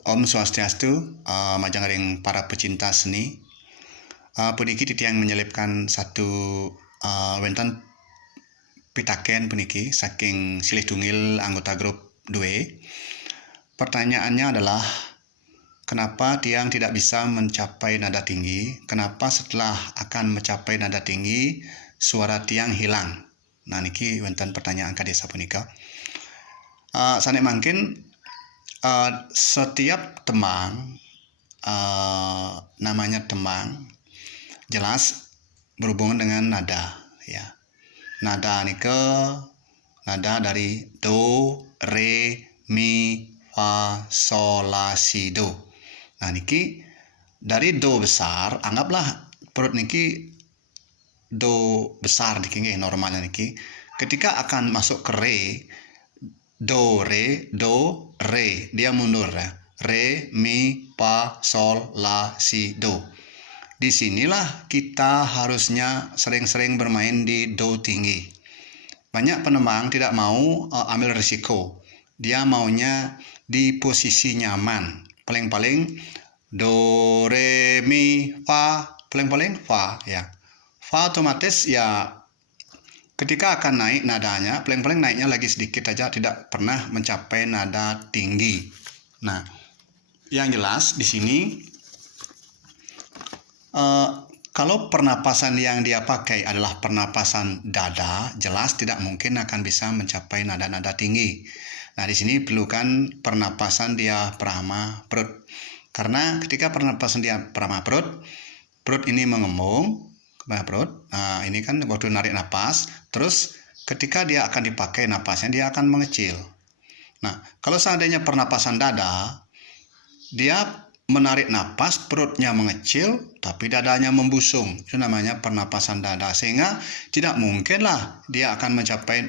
Om Swastiastu, majang ring para pecinta seni. Puniki titiang menyelipkan satu wonten pitaken puniki saking silih tunggal anggota grup 2. Pertanyaannya adalah, kenapa tiang tidak bisa mencapai nada tinggi? Kenapa setelah akan mencapai nada tinggi, suara tiang hilang? Nah, niki wonten pertanyaan kadesa punika. Sanek mangkin setiap temang, namanya temang, jelas berhubungan dengan nada, ya. Nada nike nada dari do, re, mi, fa, sol, la, si, do. Nah, niki dari do besar, anggaplah perut niki do besar niki nggih normalnya niki. Ketika akan masuk ke re, do, re, dia mundur ya. Re, mi, fa, sol, la, si, do. Disinilah kita harusnya sering-sering bermain di do tinggi. Banyak penemang tidak mau ambil risiko. Dia maunya di posisi nyaman. Paling-paling do, re, mi, fa, paling-paling fa ya. Fa otomatis ya ketika akan naik nadanya, paling-paling naiknya lagi sedikit aja, tidak pernah mencapai nada tinggi. Nah, yang jelas di sini kalau pernapasan yang dia pakai adalah pernapasan dada, jelas tidak mungkin akan bisa mencapai nada-nada tinggi. Nah, di sini perlukan pernapasan diafragma perut. Karena ketika pernapasan diafragma perut ini mengembung ke perut. Nah, ini kan waktu narik napas, terus ketika dia akan dipakai napasnya dia akan mengecil. Nah, kalau seandainya pernapasan dada, dia menarik napas, perutnya mengecil, tapi dadanya membusung. Itu namanya pernapasan dada. Sehingga tidak mungkinlah dia akan mencapai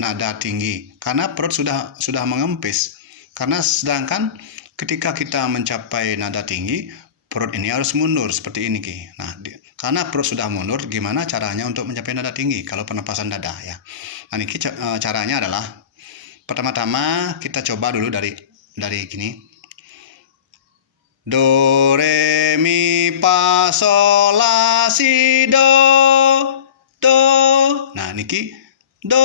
nada tinggi. Karena perut sudah mengempis. Karena sedangkan ketika kita mencapai nada tinggi, perut ini harus mundur seperti ini. Nah, karena perut sudah mundur, gimana caranya untuk mencapai nada tinggi? Kalau pernapasan dada ya. Nah, ini caranya adalah pertama-tama kita coba dulu dari gini. Do, re, mi, fa, sol, la, si, do. Do. Nah, niki do.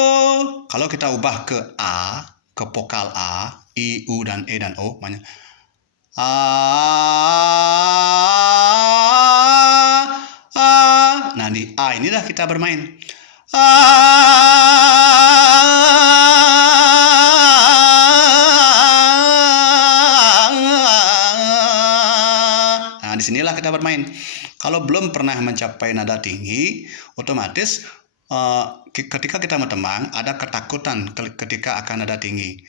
Kalau kita ubah ke A, ke vokal A, I, U, dan E, dan O, makanya A, A. Nah, di A inilah kita bermain. A. Nah, disinilah kita bermain. Kalau belum pernah mencapai nada tinggi, otomatis ketika kita mentemang ada ketakutan ketika akan nada tinggi.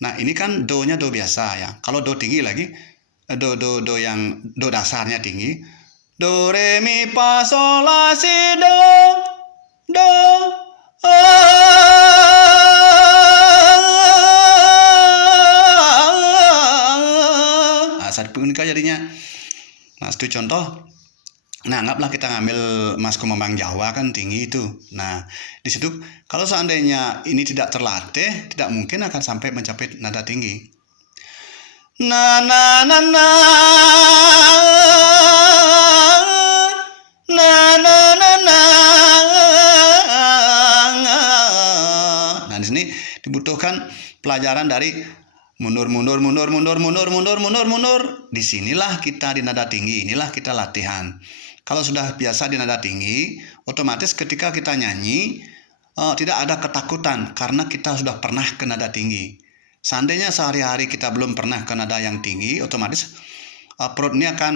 Nah, ini kan do-nya do biasa ya. Kalau do tinggi lagi, do yang do dasarnya tinggi. Do, re, mi, fa, sol, la, si, do. Do. Nah, saat punika jadinya. Nah, itu contoh. Nah, anggaplah kita ngambil Mas Kumambang Jawa kan tinggi itu. Nah, di situ kalau seandainya ini tidak terlatih, tidak mungkin akan sampai mencapai nada tinggi. Na na na na na na na na. Nah, di sini dibutuhkan pelajaran dari mundur. Disinilah kita di nada tinggi, inilah kita latihan. Kalau sudah biasa di nada tinggi, otomatis ketika kita nyanyi tidak ada ketakutan karena kita sudah pernah ke nada tinggi. Seandainya sehari-hari kita belum pernah ke nada yang tinggi, otomatis perut ini akan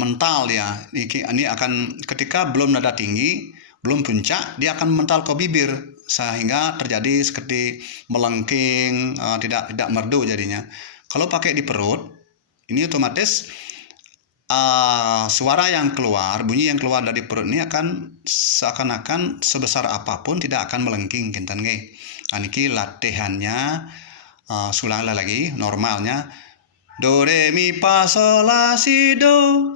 mental ya. Ini akan ketika belum nada tinggi, belum puncak, dia akan mental ke bibir sehingga terjadi seperti melengking, tidak merdu jadinya. Kalau pakai di perut, ini otomatis suara yang keluar, bunyi yang keluar dari perut ini akan seakan-akan sebesar apapun tidak akan melengking kinten nggih. Niki latihannya sulanglah lagi normalnya. Do, re, mi, fa, sol, la, si, do.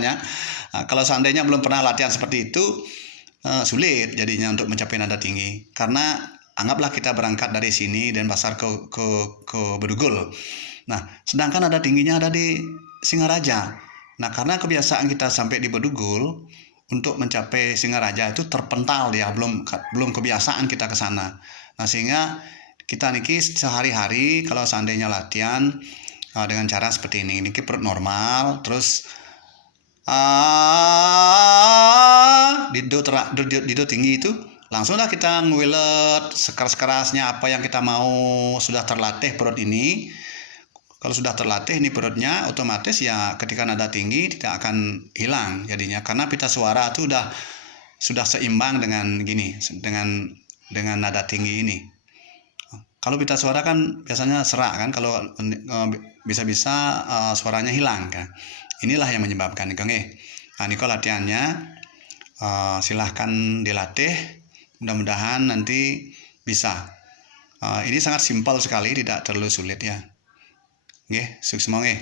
latihannya. Kalau seandainya belum pernah latihan seperti itu, sulit jadinya untuk mencapai nada tinggi. Karena anggaplah kita berangkat dari sini dan pasar ke Bedugul. Nah, sedangkan nada tingginya ada di Singaraja. Nah, karena kebiasaan kita sampai di Bedugul untuk mencapai Singaraja itu terpental ya, belum kebiasaan kita ke sana. Nah, sehingga kita niki sehari-hari kalau seandainya latihan dengan cara seperti ini perut normal, terus di do tinggi itu langsunglah kita ngewilet sekeras-kerasnya apa yang kita mau. Sudah terlatih perut ini. Kalau sudah terlatih ini perutnya, otomatis ya ketika nada tinggi tidak akan hilang jadinya, karena pita suara itu sudah seimbang dengan gini, dengan nada tinggi ini. Kalau pita suara kan biasanya serak kan, kalau bisa-bisa suaranya hilang kan. Inilah yang menyebabkan Nah, niko latihannya silahkan dilatih, mudah-mudahan nanti bisa. Ini sangat simpel sekali, tidak terlalu sulit ya. Nggih, sukses nggih.